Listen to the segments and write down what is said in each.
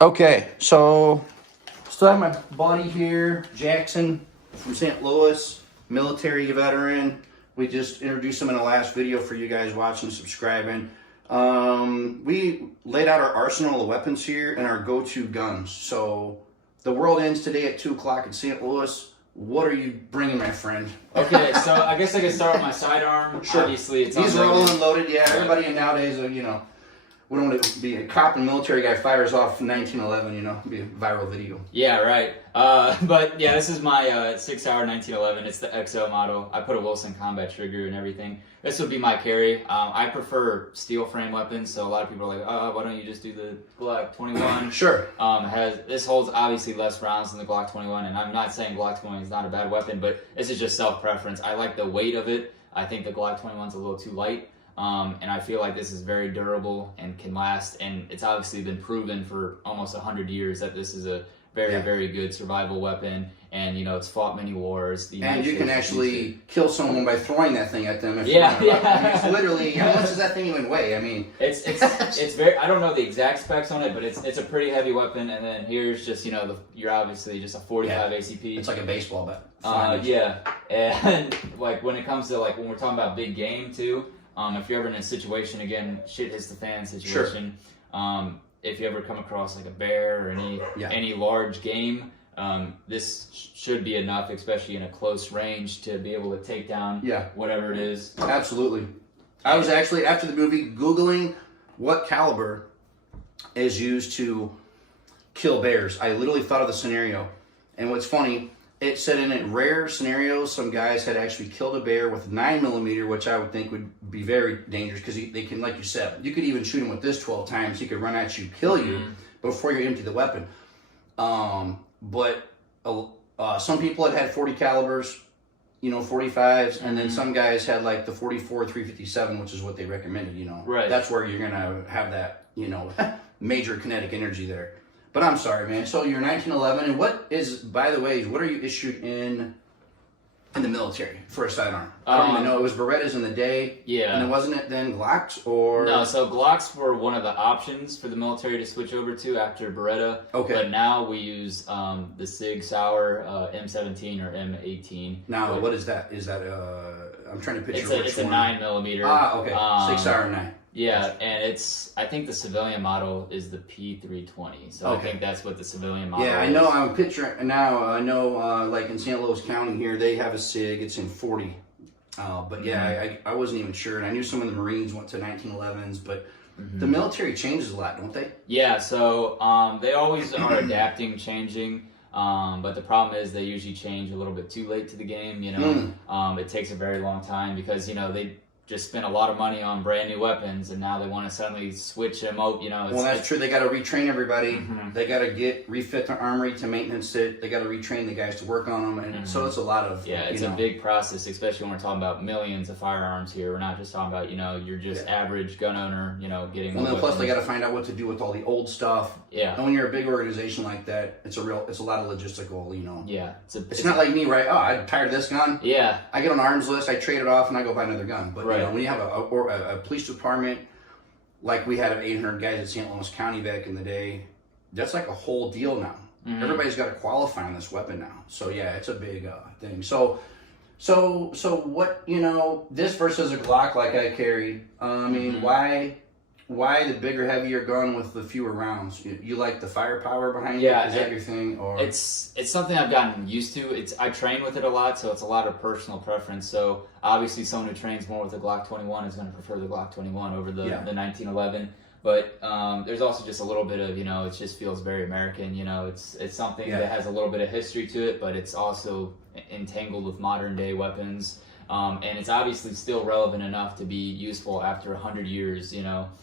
Okay, so still have my buddy here, Jackson from St. Louis, military veteran. We just introduced him in the last video for you guys watching, subscribing. We laid out our arsenal of weapons here and our go-to guns. So the world ends today at 2 o'clock in St. Louis. What are you bringing, my friend? Okay, so I guess I can start with my sidearm. Sure. Obviously, it's These are all unloaded. unloaded. Yeah, everybody nowadays, we don't want to be a cop and military guy fires off 1911, it'd be a viral video. Yeah, right. But yeah, this is my 6-hour 1911. It's the XO model. I put a Wilson combat trigger and everything. This would be my carry. I prefer steel frame weapons, so a lot of people are like, why don't you just do the Glock 21? Sure. This holds obviously less rounds than the Glock 21, and I'm not saying Glock 21 is not a bad weapon, but this is just self-preference. I like the weight of it. I think the Glock 21 is a little too light. And I feel like this is very durable and can last, and it's obviously been proven for almost 100 years that this is a very, very good survival weapon, and it's fought many wars. And you can actually kill someone by throwing that thing at them. If yeah. It's literally, how much does that thing even weigh? I mean, it's very. I don't know the exact specs on it, but it's a pretty heavy weapon. And then here's just you're obviously just a 45 ACP. It's like a baseball bat. Yeah, and like when it comes to when we're talking about big game too. If you're ever in a situation, again, shit hits the fan situation, sure. If you ever come across like a bear or any large game, this should be enough, especially in a close range, to be able to take down whatever it is. Absolutely. I was actually, after the movie, Googling what caliber is used to kill bears. I literally thought of the scenario. And what's funny, it said in a rare scenarios, some guys had actually killed a bear with 9mm, which I would think would be very dangerous because they can, like you said, you could even shoot him with this 12 times. He could run at you, kill you before you empty the weapon. But some people had 40 calibers, 45s, and then some guys had like the 44, 357, which is what they recommended. Right. That's where you're gonna have that, major kinetic energy there. But I'm sorry, man. So you're 1911, and what are you issued in the military for a sidearm? I don't even know. It was Berettas in the day. Yeah. And wasn't it then Glocks or? No, so Glocks were one of the options for the military to switch over to after Beretta. Okay. But now we use the Sig Sauer M17 or M18. Now, what is that? Is that I'm trying to picture it's a 9mm. Okay. 6 hour 9. Yeah, and I think the civilian model is the P320. So I think that's what the civilian model is. Yeah, I know. I'm picturing now. I know, like in St. Louis County here, they have a SIG. It's in 40. But yeah, I wasn't even sure. And I knew some of the Marines went to 1911s, but the military changes a lot, don't they? Yeah, so they always are adapting, changing. But the problem is they usually change a little bit too late to the game. It takes a very long time because they just spent a lot of money on brand new weapons, and now they want to suddenly switch them out. Well, that's true. They got to retrain everybody. They got to refit their armory to maintenance it. They got to retrain the guys to work on them, and so it's a lot of it's a big process, especially when we're talking about millions of firearms here. We're not just talking about your just average gun owner, getting. Well, then plus they got to find out what to do with all the old stuff. Yeah. And when you're a big organization like that, it's a lot of logistical. Yeah. It's not like me, right? Oh, I'm tired of this gun. Yeah. I get on arms list, I trade it off, and I go buy another gun. But when you have a police department like we had of 800 guys at St. Louis County back in the day, that's like a whole deal now. Everybody's got to qualify on this weapon now. So yeah, it's a big thing. So what this versus a Glock like I carry. I mean, why the bigger, heavier gun with the fewer rounds? You like the firepower behind it? Is that your thing? Or it's something I've gotten used to. I train with it a lot, so it's a lot of personal preference. So obviously, someone who trains more with the Glock 21 is going to prefer the Glock 21 over the 1911. But there's also just a little bit of it just feels very American. It's something that has a little bit of history to it, but it's also entangled with modern day weapons. And it's obviously still relevant enough to be useful after 100 years,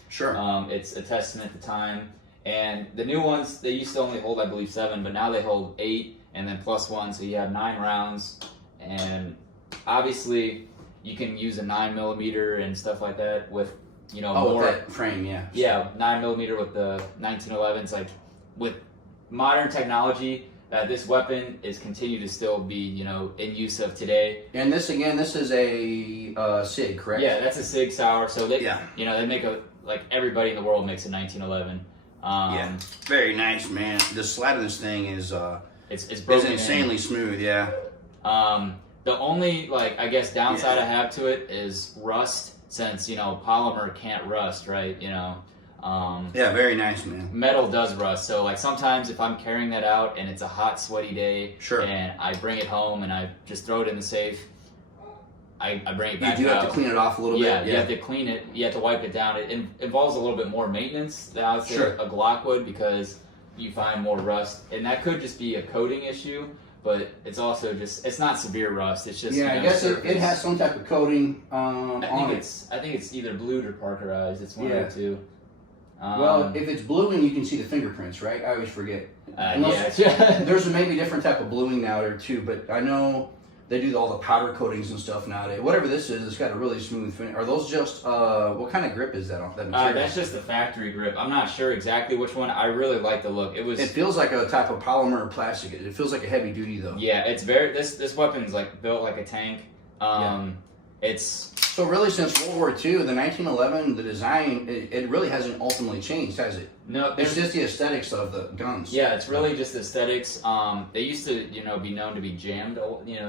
Sure. It's a testament to time. And the new ones, they used to only hold, I believe, 7, but now they hold 8 and then plus 1, so you have 9 rounds. And obviously, you can use a 9mm and stuff like that with, more. With that frame, yeah. Yeah, 9mm with the 1911s. Like, with modern technology, this weapon is continued to still be, in use of today. And this is a SIG, correct? Yeah, that's a Sig Sauer. So they, they make like everybody in the world makes a 1911. Very nice, man. The slide of this thing is it's broken insanely smooth. Yeah. The only I guess downside I have to it is rust, since polymer can't rust, right? Very nice, man. Metal does rust, so sometimes if I'm carrying that out and it's a hot, sweaty day, and I bring it home and I just throw it in the safe, I bring it back out. You do have to clean it off a little bit. Yeah, you have to clean it. You have to wipe it down. It involves a little bit more maintenance than I would say a Glock would, because you find more rust, and that could just be a coating issue. But it's also it's not severe rust. It's just I guess it has some type of coating on it. I think it's either blued or parkerized. It's one of the two. Well, if it's bluing, you can see the fingerprints, right? I always forget. There's maybe a different type of bluing now there too, but I know they do all the powder coatings and stuff nowadays. Whatever this is, it's got a really smooth finish. Are those just what kind of grip is that on that material? That's just the factory grip. I'm not sure exactly which one. I really like the look. It feels like a type of polymer or plastic. It feels like a heavy duty though. Yeah, it's very. This weapon's built like a tank. It's so really since World War II, the 1911, the design, it really hasn't ultimately changed, has it? No, it's just the aesthetics of the guns. Yeah, it's really just aesthetics. They used to, be known to be jammed,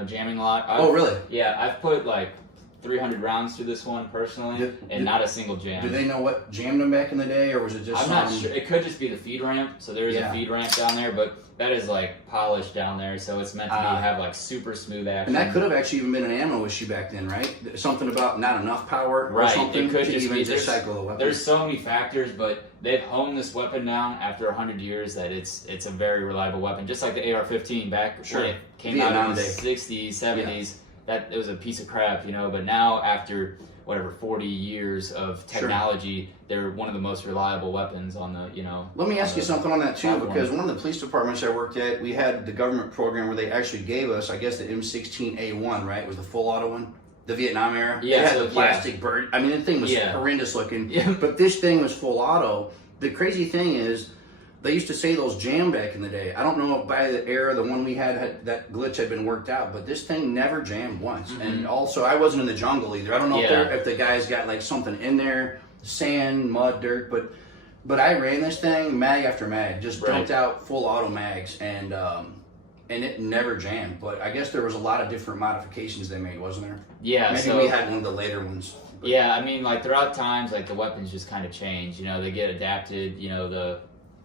jamming a lot. Oh, really? Yeah, I've put 300 rounds through this one personally, and not a single jam. Do they know what jammed them back in the day, or was it just? I'm not sure. It could just be the feed ramp. So there is a feed ramp down there, but that is polished down there, so it's meant to have super smooth action. And that could have actually even been an ammo issue back then, right? Something about not enough power, or something. It could just even be recycle the weapon. There's so many factors, but they've honed this weapon down after 100 years that it's a very reliable weapon. Just like the AR-15 back when it came out in the 60s, 70s. That it was a piece of crap, but now after 40 years of technology, they're one of the most reliable weapons on the, Let me ask you something on that too, because one of the police departments I worked at, we had the government program where they actually gave us, I guess, the M16A1, right? It was the full auto one, the Vietnam era. Yeah, it had the plastic bird. I mean, the thing was horrendous looking, but this thing was full auto. The crazy thing is, they used to say those jammed back in the day. I don't know if by the era the one we had that glitch had been worked out, but this thing never jammed once. Mm-hmm. And also, I wasn't in the jungle either. I don't know if the guys got something in there, sand, mud, dirt, but I ran this thing mag after mag, just dumped out full auto mags, and it never jammed. But I guess there was a lot of different modifications they made, wasn't there? Yeah. Maybe we had one of the later ones. But. Yeah, I mean, throughout times, the weapons just kind of change. They get adapted.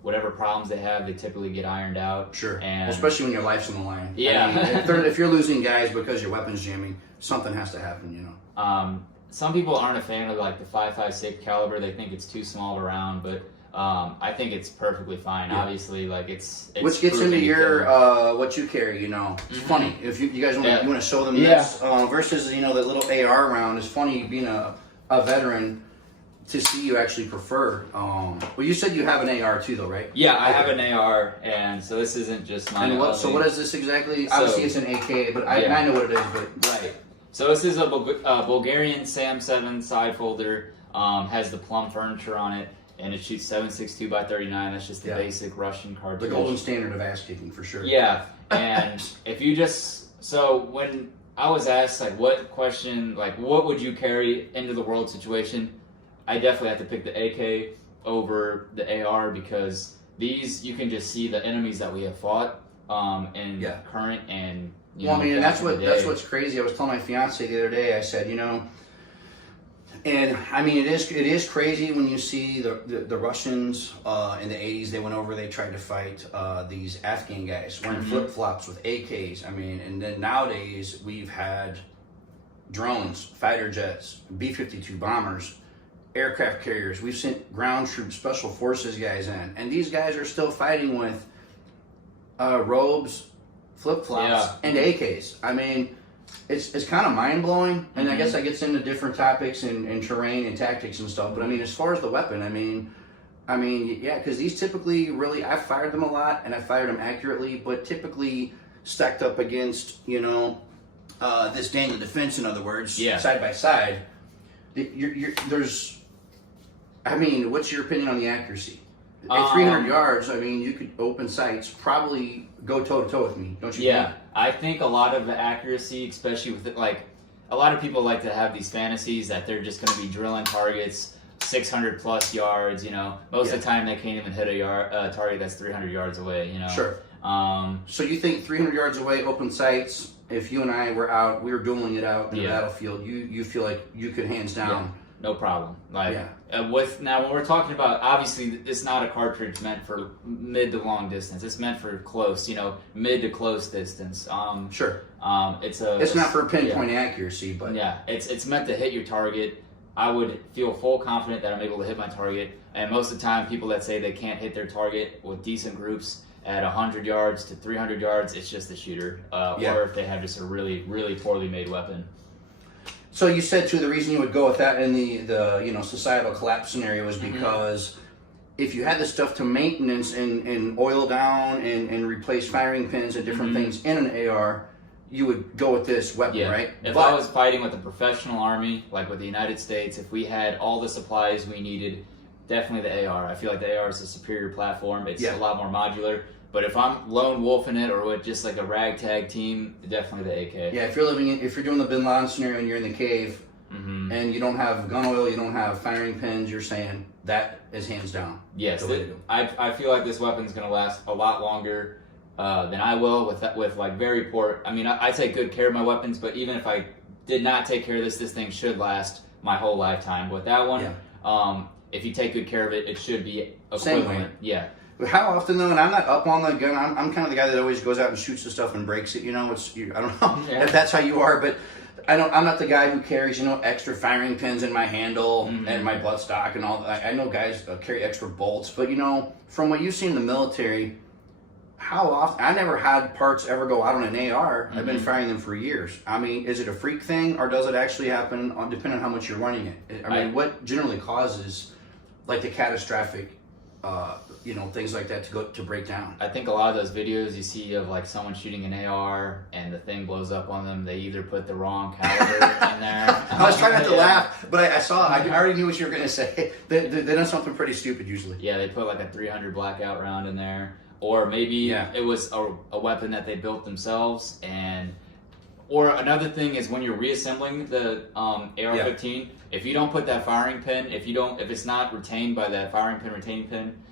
Whatever problems they have, they typically get ironed out. Sure. And especially when your life's on the line. Yeah. I mean, if you're losing guys because your weapon's jamming, something has to happen, Some people aren't a fan of the 5.56 caliber. They think it's too small to round, but I think it's perfectly fine. Yeah. Obviously, it's which gets into your what you carry. It's funny if you guys want to show them this versus the little AR round. It's funny being a veteran to see you actually prefer. Well, you said you have an AR too, though, right? Yeah, I have an AR, and so this isn't just my. And so what is this exactly? Obviously, it's an AK, but I know what it is. But right. So this is a Bulgarian Sam 7 side folder. Has the plum furniture on it, and it shoots 7.62 by 39. That's just the basic Russian cartridge. The golden standard of ass kicking for sure. Yeah, and if you when I was asked what would you carry into the world situation, I definitely have to pick the AK over the AR, because these you can just see the enemies that we have fought in current and. And that's what's crazy. I was telling my fiance the other day. I said, and I mean it is crazy when you see the Russians in the 80s. They went over. They tried to fight these Afghan guys wearing flip flops with AKs. I mean, and then nowadays we've had drones, fighter jets, B-52 bombers, aircraft carriers. We've sent ground troops, special forces guys in, and these guys are still fighting with robes, flip-flops, and AKs. I mean, it's kind of mind-blowing, and I guess that gets into different topics and terrain and tactics and stuff, but I mean, as far as the weapon, I mean, yeah, because these typically really, I've fired them a lot, and I fired them accurately, but typically stacked up against, this Daniel defense, in other words, side by side, there's, I mean, what's your opinion on the accuracy? At 300 yards, I mean, you could open sights, probably go toe-to-toe with me, don't you think? Yeah, I think a lot of the accuracy, especially with a lot of people like to have these fantasies that they're just going to be drilling targets 600 plus yards. You know, most of the time they can't even hit a target that's 300 yards away. You know. Sure. So you think 300 yards away, open sights? If you and I were out, we were dueling it out in the battlefield. You feel like you could hands down. Yeah. No problem. Like now, when we're talking about, obviously, it's not a cartridge meant for mid to long distance. It's meant for close, you know, mid to close distance. Sure. It's not for pinpoint accuracy, but it's meant to hit your target. I would feel full confident that I'm able to hit my target. And most of the time, people that say they can't hit their target with decent groups at 100 yards to 300 yards, it's just the shooter, or if they have just a really, really poorly made weapon. So you said too, the reason you would go with that in the societal collapse scenario is because if you had the stuff to maintenance and oil down and replace firing pins and different things in an AR, you would go with this weapon, right? If I was fighting with a professional army, like with the United States, if we had all the supplies we needed, definitely the AR. I feel like the AR is a superior platform. It's a lot more modular. But if I'm lone wolfing it or with just like a ragtag team, definitely the AK. Yeah, if you're doing the Bin Laden scenario and you're in the cave and you don't have gun oil, you don't have firing pins, you're saying that is hands down. Yes, I feel like this weapon's going to last a lot longer than I will with like very poor. I mean, I take good care of my weapons, but even if I did not take care of this thing should last my whole lifetime. With that one, if you take good care of it, it should be equivalent. Same way. Yeah. How often though, and I'm not up on the gun, I'm kind of the guy that always goes out and shoots the stuff and breaks it, you know, I don't know if that's how you are, but I'm not the guy who carries, you know, extra firing pins in my handle and my buttstock and all that. I know guys carry extra bolts, but you know, from what you've seen in the military, how often, I never had parts ever go out on an AR. I've been firing them for years. I mean, is it a freak thing or does it actually happen depending on how much you're running it? I mean, what generally causes like the catastrophic things like that to break down? I think a lot of those videos you see of like someone shooting an AR and the thing blows up on them, they either put the wrong caliber in there. I was trying not to laugh, but I already knew what you were going to say. They done something pretty stupid usually. Yeah, they put like a 300 blackout round in there. Or maybe it was a weapon that they built themselves. Or another thing is when you're reassembling the AR-15, if you don't put that firing pin, if it's not retained by that firing pin retaining pin,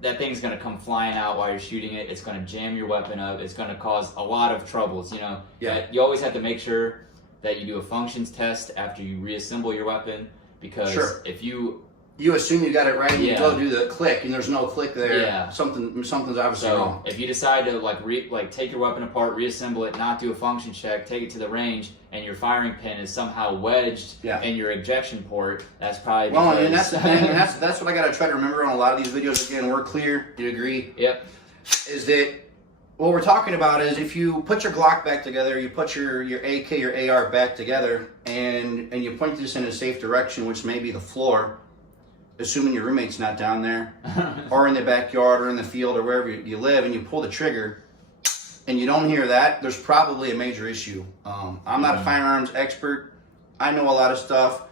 that thing's going to come flying out while you're shooting it. It's going to jam your weapon up. It's going to cause a lot of troubles. You know, you always have to make sure that you do a functions test after you reassemble your weapon, because if you assume you got it right and you go do the click and there's no click there, something's obviously wrong. If you decide to take your weapon apart, reassemble it, not do a function check, take it to the range, and your firing pin is somehow wedged in your ejection port, that's probably because... Well, and that's the thing, and that's what I got to try to remember on a lot of these videos. Again, we're clear, you agree? Yep. Is that what we're talking about is if you put your Glock back together, you put your AK, your AR back together, and you point this in a safe direction, which may be the floor, assuming your roommate's not down there, or in the backyard, or in the field, or wherever you live, and you pull the trigger, and you don't hear that, there's probably a major issue. I'm not a firearms expert. I know a lot of stuff.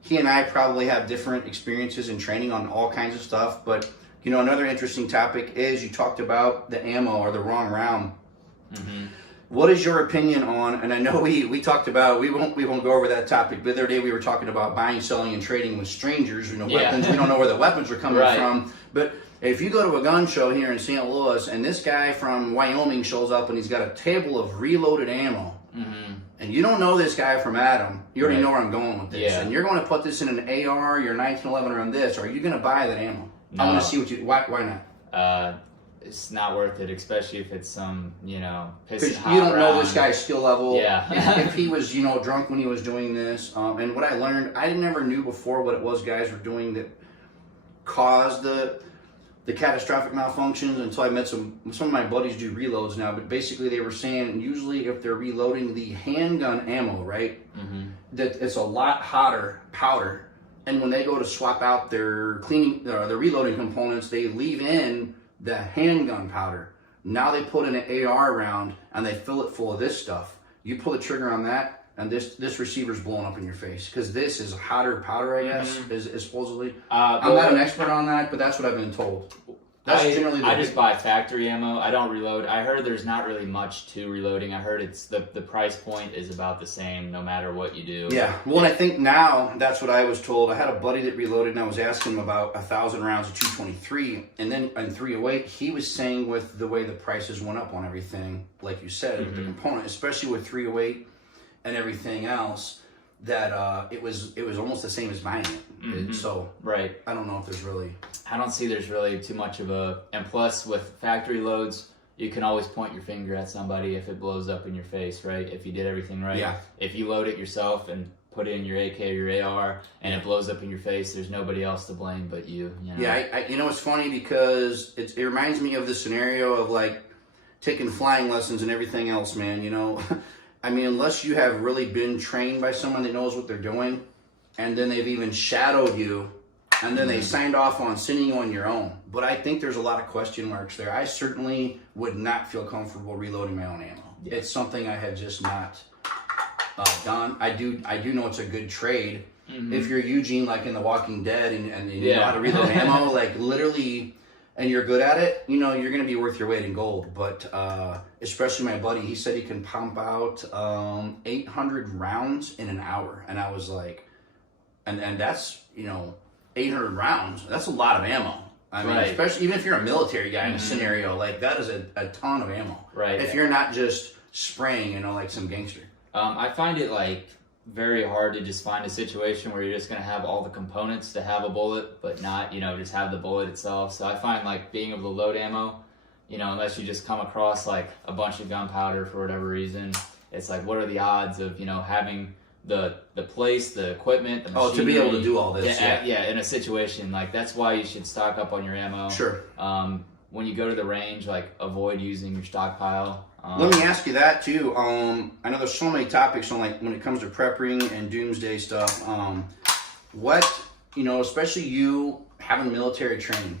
He and I probably have different experiences and training on all kinds of stuff, but you know, another interesting topic is you talked about the ammo or the wrong round. What is your opinion on, and I know we talked about, we won't go over that topic, but the other day we were talking about buying, selling, and trading with strangers, weapons. We don't know where the weapons are coming from. But if you go to a gun show here in St. Louis and this guy from Wyoming shows up and he's got a table of reloaded ammo, and you don't know this guy from Adam, you already know where I'm going with this. And you're going to put this in an AR, your 1911 around this, or are you going to buy that ammo? No. I want to see why not? It's not worth it, especially if it's some, piston Because hot you don't know round. this guy's skill level. Yeah. if he was, drunk when he was doing this. And what I learned, I never knew before what it was guys were doing that caused the catastrophic malfunctions until I met some of my buddies do reloads now. But basically they were saying usually if they're reloading the handgun ammo, right, that it's a lot hotter powder. And when they go to swap out their their reloading components, they leave in the handgun powder. Now they put in an AR round and they fill it full of this stuff. You pull the trigger on that, and this receiver's blowing up in your face because this is hotter powder, I guess, is supposedly. I'm not an expert on that, but that's what I've been told. That's generally the I just buy factory ammo. I don't reload. I heard there's not really much to reloading. I heard it's the price point is about the same no matter what you do. Yeah. Well, and I think now that's what I was told. I had a buddy that reloaded, and I was asking him about 1,000 rounds of 223, and then in 308, he was saying with the way the prices went up on everything, like you said, with the component, especially with 308 and everything else, that it was almost the same as buying it. So right. I don't know if there's really. I don't see there's really too much of a, and plus with factory loads, you can always point your finger at somebody if it blows up in your face, right? If you did everything right. Yeah. If you load it yourself and put in your AK or your AR and it blows up in your face, there's nobody else to blame but you. You know? Yeah, you know, it's funny because it reminds me of the scenario of like taking flying lessons and everything else, man. You know, I mean, unless you have really been trained by someone that knows what they're doing, and then they've even shadowed you, and then they signed off on sending you on your own. But I think there's a lot of question marks there. I certainly would not feel comfortable reloading my own ammo. Yeah. It's something I had just not done. I do know it's a good trade. If you're Eugene, like in The Walking Dead, and you know how to reload ammo, like literally, and you're good at it, you know, you're going to be worth your weight in gold. But especially my buddy, he said he can pump out 800 rounds in an hour. And I was like, and that's, you know, 800 rounds, that's a lot of ammo. I mean, especially even if you're a military guy in a scenario, like that is a ton of ammo. Right. If you're not just spraying, you know, like some gangster. I find it like very hard to just find a situation where you're just going to have all the components to have a bullet, but not, you know, just have the bullet itself. So I find like being able to load ammo, you know, unless you just come across like a bunch of gunpowder for whatever reason, it's like, what are the odds of, you know, having the place, the equipment, the machinery, to be able to do all this. Yeah, in a situation like that's why you should stock up on your ammo. Sure. When you go to the range, like avoid using your stockpile. Let me ask you that too. I know there's so many topics on like when it comes to prepping and doomsday stuff. What, you know, especially you having military training,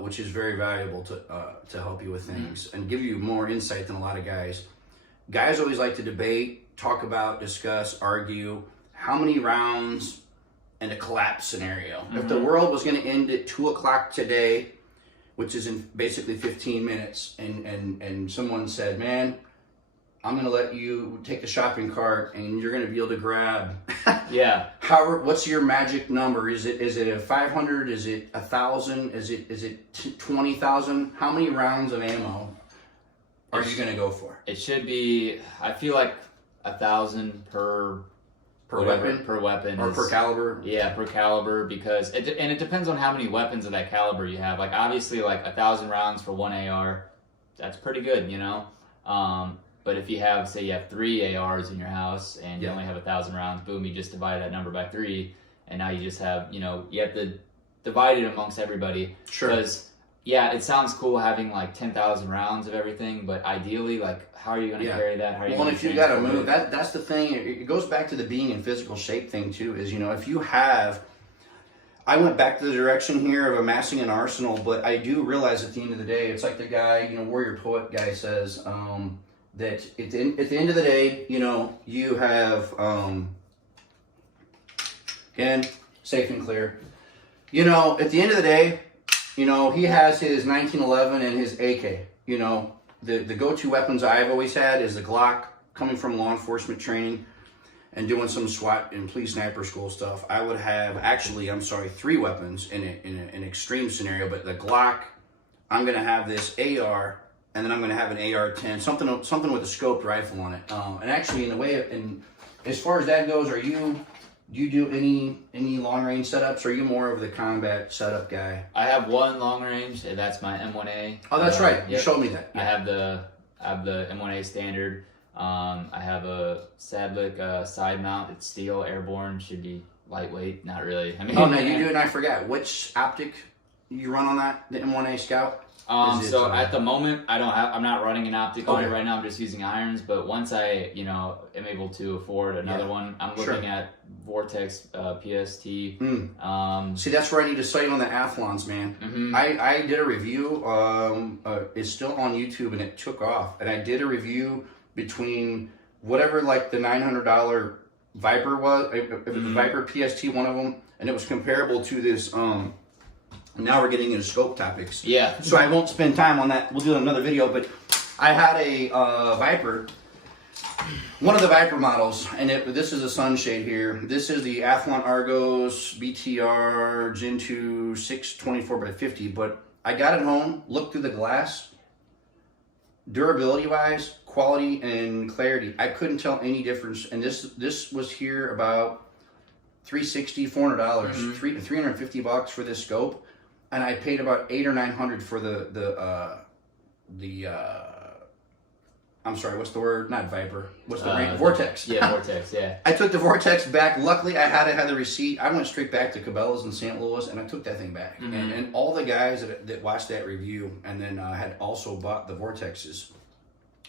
which is very valuable to help you with things and give you more insight than a lot of guys. Guys always like to debate, talk about, discuss, argue how many rounds in a collapse scenario. If the world was going to end at 2:00 today, which is in basically 15 minutes, and someone said, man, I'm going to let you take the shopping cart and you're going to be able to grab. Yeah. However, what's your magic number? Is it a 500? Is it 1,000? Is it 20,000? How many rounds of ammo are you going to go for? It should be, I feel like 1,000 per weapon? Per weapon. Or per caliber? Yeah, per caliber, because, it depends on how many weapons of that caliber you have. Like, obviously, like 1,000 rounds for one AR, that's pretty good, you know? But if you have, say you have 3 ARs in your house and you only have 1,000 rounds, boom, you just divide that number by 3, and now you just have, you know, you have to divide it amongst everybody. Sure. Because, yeah, it sounds cool having like 10,000 rounds of everything, but ideally, like, how are you going to carry that? How are you well, if you got to move, that's the thing. It goes back to the being in physical shape thing too. Is, you know, if you have, I went back to the direction here of amassing an arsenal, but I do realize at the end of the day, it's like the guy, you know, Warrior Poet guy says that at the end of the day, you know, you have again, safe and clear. You know, at the end of the day, you know, he has his 1911 and his AK. You know, the go-to weapons I've always had is the Glock, coming from law enforcement training and doing some SWAT and police sniper school stuff. I would have, actually, 3 weapons in an extreme scenario, but the Glock, I'm going to have this AR, and then I'm going to have an AR-10, something with a scoped rifle on it. And actually, in a way, and as far as that goes, do you do any long range setups, or are you more of the combat setup guy? I have one long range, and that's my M1A. Oh, that's right. You showed me that. Yeah. I have the M1A standard. I have a Sadlik side mount. It's steel, airborne. Should be lightweight. Not really. I mean, oh no, you do, and I forgot which optic you run on that. The M1A Scout. So at the moment, I'm not running an optic on it right now. I'm just using irons. But once I, you know, am able to afford another one, I'm looking at Vortex PST. See, that's where I need to sell you on the Athlons, man. I did a review. It's still on YouTube, and it took off. And I did a review between whatever, like the $900 Viper was, the Viper PST, one of them, and it was comparable to this Now we're getting into scope topics. Yeah. So I won't spend time on that. We'll do another video. But I had a Viper, one of the Viper models, and this is a sunshade here. This is the Athlon Argos BTR Gen 2 624x50. But I got it home, looked through the glass. Durability wise, quality and clarity, I couldn't tell any difference. And this was here about $360, $400, $350 for this scope, and I paid about $800 or $900 for the I'm sorry, what's the word? Not Viper. What's the brand? Vortex. Yeah, Vortex. Yeah. I took the Vortex back. Luckily, I had the receipt. I went straight back to Cabela's in St. Louis, and I took that thing back. Mm-hmm. And all the guys that watched that review and then had also bought the Vortexes.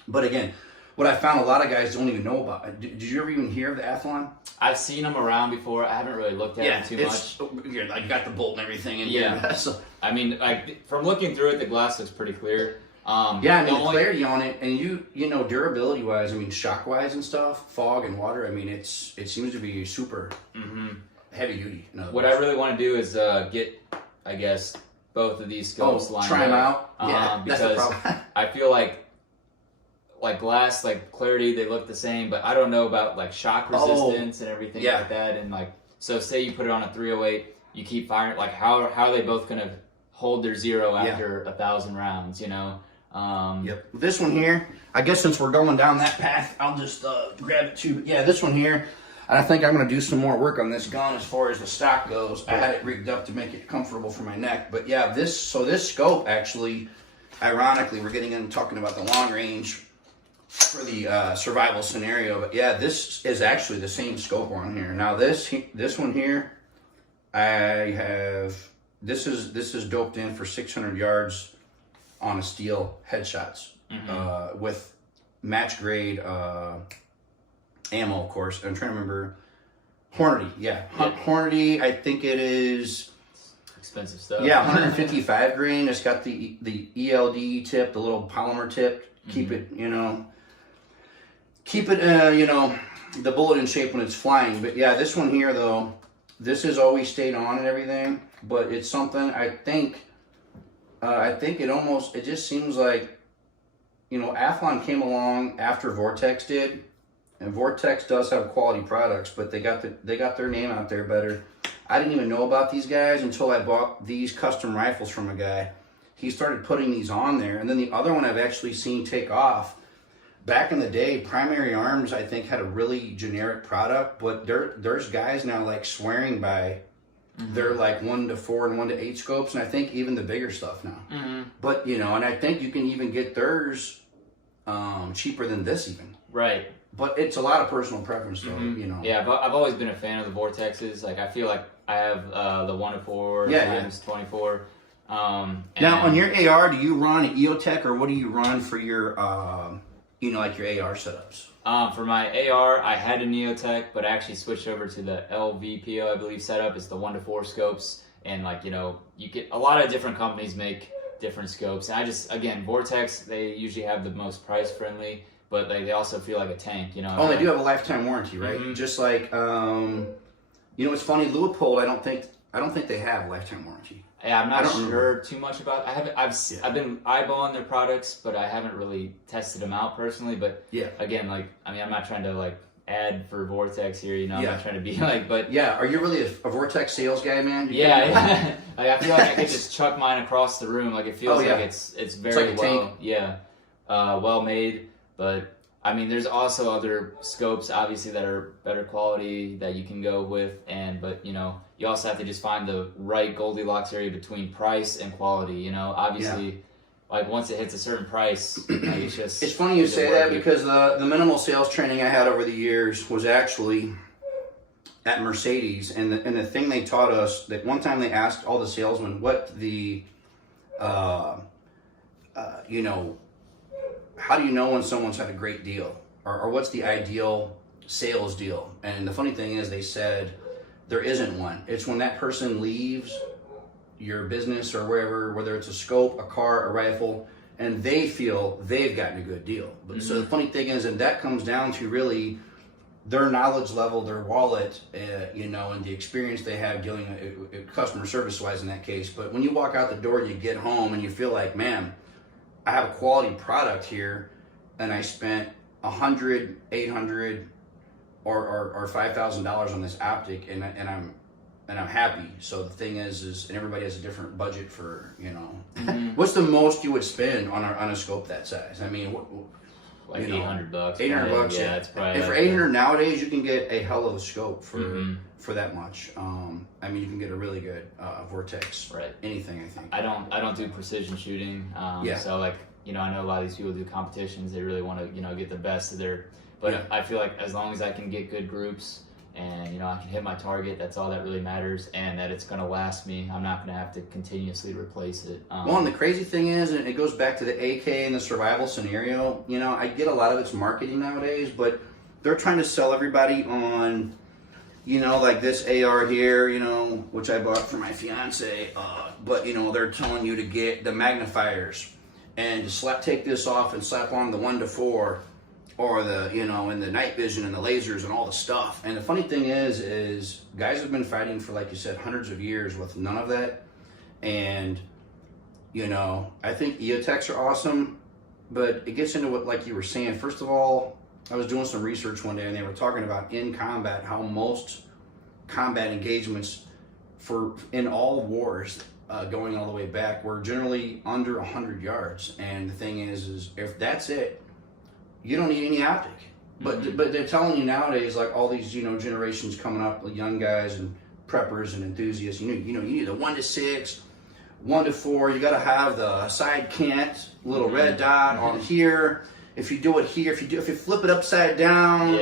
But again, what I found a lot of guys don't even know about. Did you ever even hear of the Athlon? I've seen them around before. I haven't really looked at them too much. Yeah, I got the bolt and everything. And yeah. So, I mean, from looking through it, the glass looks pretty clear. Yeah, I mean, the clarity on it, and you know, durability wise, I mean, shock wise and stuff, fog and water. I mean, it seems to be super heavy duty. What I really want to do is get, I guess, both of these scopes lined up. Try them out. Yeah, because that's the problem. I feel like glass, like clarity, they look the same, but I don't know about like shock resistance and everything like that. And like, so say you put it on a 308, you keep firing. Like, how are they both gonna hold their zero after 1,000 rounds? You know. Yep. This one here, I guess since we're going down that path, I'll just grab it too. Yeah, this one here, I think I'm going to do some more work on this gun as far as the stock goes. I had it rigged up to make it comfortable for my neck. But yeah, this scope actually, ironically, we're getting into talking about the long range for the survival scenario. But yeah, this is actually the same scope on here. Now this one here, this is doped in for 600 yards on a steel headshots with match grade ammo, of course. I'm trying to remember. Hornady, Hornady, I think it is expensive stuff. Yeah, 155 grain. It's got the ELD tip, the little polymer tip. Keep it, the bullet in shape when it's flying. But yeah, this one here though, this has always stayed on and everything, but it's something I think it just seems like, Athlon came along after Vortex did, and Vortex does have quality products, but they got their name out there better. I didn't even know about these guys until I bought these custom rifles from a guy. He started putting these on there, and then the other one I've actually seen take off. Back in the day, Primary Arms, I think, had a really generic product, but there's guys now like swearing by they're like 1 to 4 and 1 to 8 scopes, and I think even the bigger stuff now. But and I think you can even get theirs cheaper than this even. Right. But it's a lot of personal preference though, Yeah, but I've always been a fan of the Vortexes. Like, I feel like I have the 1 to 4 times 24. Now on your AR, do you run EOTech, or what do you run for your like your AR setups? For my AR, I had an EOTech, but I actually switched over to the LVPO, I believe, setup. It's the 1 to 4 scopes, and you get a lot of different companies make different scopes. And again, Vortex, they usually have the most price friendly, but they also feel like a tank. They do have a lifetime warranty, right? Just like it's funny, Leupold, I don't think they have a lifetime warranty. Yeah, I'm not sure too much about. I've been eyeballing their products, but I haven't really tested them out personally. But again, I'm not trying to ad for Vortex here. I'm not trying to be but are you really a Vortex sales guy, man? I feel like I could just chuck mine across the room. It feels like it's very well made. But I mean, there's also other scopes, obviously, that are better quality that you can go with, but you also have to just find the right Goldilocks area between price and quality. Obviously, once it hits a certain price, it's just. It's funny you say that because the minimal sales training I had over the years was actually at Mercedes, and the thing they taught us, that one time they asked all the salesmen what the how do you know when someone's had a great deal, or what's the ideal sales deal? And the funny thing is, they said there isn't one. It's when that person leaves your business or wherever, whether it's a scope, a car, a rifle, and they feel they've gotten a good deal. But so the funny thing is, and that comes down to really their knowledge level, their wallet, you know, and the experience they have dealing customer service wise in that case. But when you walk out the door, you get home and you feel like, man, I have a quality product here, and I spent $100, $800, or $5,000 on this optic, and I'm happy. So the thing is, and everybody has a different budget for, you know, what's the most you would spend on a scope that size? I mean, like you know, $800. $800, yeah. It's probably. And for $800 nowadays, you can get a hell of a scope for that much. I mean, you can get a really good vortex. Right. Anything, I think. I don't do precision shooting. So like, you know, I know a lot of these people do competitions. They really want to, you know, get the best of their. But I feel like as long as I can get good groups, and, you know, I can hit my target, that's all that really matters, and that it's going to last me. I'm not going to have to continuously replace it. Well, and the crazy thing is, and it goes back to the AK and the survival scenario, you know, I get a lot of it's marketing nowadays, but they're trying to sell everybody on, you know, like this AR here, you know, which I bought for my fiance, but, you know, they're telling you to get the magnifiers and to take this off and slap on the 1-4, or the, you know, and the night vision and the lasers and all the stuff. And the funny thing is guys have been fighting for, like you said, hundreds of years with none of that. And, you know, I think EOTechs are awesome, but it gets into what, like you were saying. First of all, I was doing some research one day, and they were talking about in combat, how most combat engagements in all wars, going all the way back, were generally under 100 yards. And the thing is if that's it, you don't need any optic. But they're telling you nowadays, like all these, you know, generations coming up, like young guys and preppers and enthusiasts, you need the 1-6, 1-4. You got to have the side cant, little red dot on here. If you do it here, if you flip it upside down,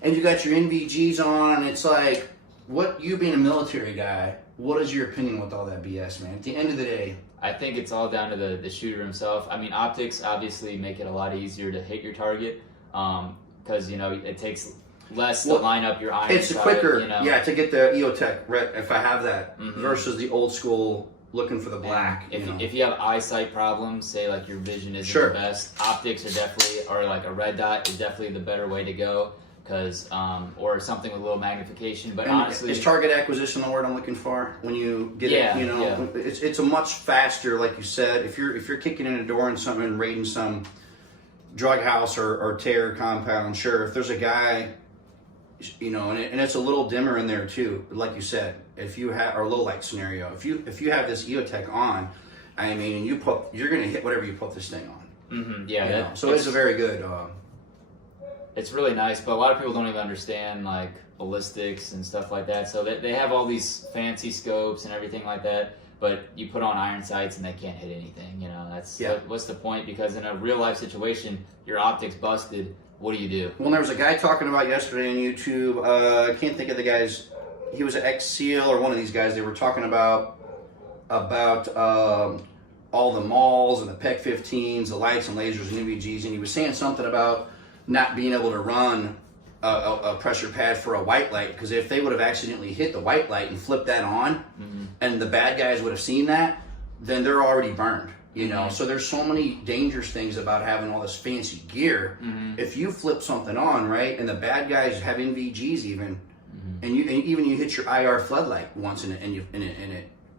and you got your NVGs on, it's like, what, you being a military guy, what is your opinion with all that BS, man? At the end of the day, I think it's all down to the shooter himself. I mean, optics obviously make it a lot easier to hit your target, because, you know, it takes less to line up your iron. It's quicker, you know? To get the EOTech, if I have that, versus the old school looking for the black. If you have eyesight problems, say like your vision isn't the best, optics are definitely, or like a red dot is definitely the better way to go. Because or something with a little magnification, but honestly, is target acquisition the word I'm looking for? When you get it, you know, it's a much faster, like you said. If you're kicking in a door and raiding some drug house or terror compound, sure. If there's a guy, you know, and it's a little dimmer in there too, like you said. If you have, or a low light scenario, if you have this EOTech on, I mean, you're gonna hit whatever you put this thing on. So it's a very good. It's really nice, but a lot of people don't even understand like ballistics and stuff like that. So they have all these fancy scopes and everything like that, but you put on iron sights and they can't hit anything. You know, what's the point? Because in a real life situation, your optics busted. What do you do? Well, there was a guy talking about yesterday on YouTube. I can't think of the guy's. He was an ex-SEAL or one of these guys. They were talking about all the malls and the PEC 15s, the lights and lasers and NVGs, and he was saying something about not being able to run a pressure pad for a white light, because if they would have accidentally hit the white light and flipped that on, and the bad guys would have seen that, then they're already burned, you know. So there's so many dangerous things about having all this fancy gear. If you flip something on, right, and the bad guys have NVGs even, and even you hit your IR floodlight once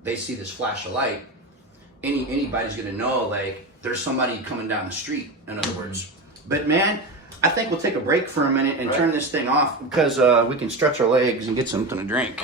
they see this flash of light, anybody's gonna know, like, there's somebody coming down the street, in other words. But man, I think we'll take a break for a minute and turn this thing off, because we can stretch our legs and get something to drink.